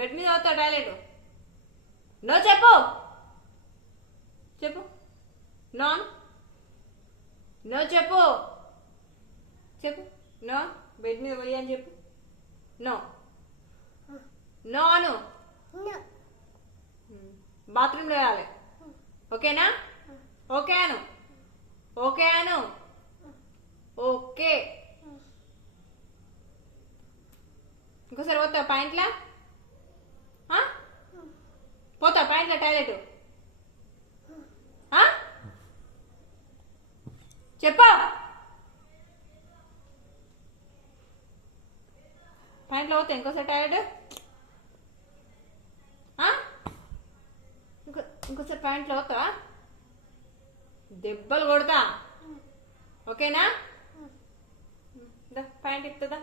Bed మీద పోతావు toilet. No చెప్పు చెప్పు. నో నో చెప్పు చెప్పు. నో బెడ్ మీద పోయి అని చెప్పు. నో నో అను. బాత్రూంలో వేయాలి. ఓకేనా? ఓకే అను. ఓకే అను. ఓకే. ఇంకోసారి పోతావు పాయింట్లా? పోతావు పాయింట్లా టాయిలెట్? చెప్పు. పాయింట్లో పోతావు ఇంకోసారి టాయిలెట్? ఇంకోసారి పాయింట్లో పోతావా? దెబ్బలు కొడతా. ఓకేనా? పాయింట్ ఇస్తుందా?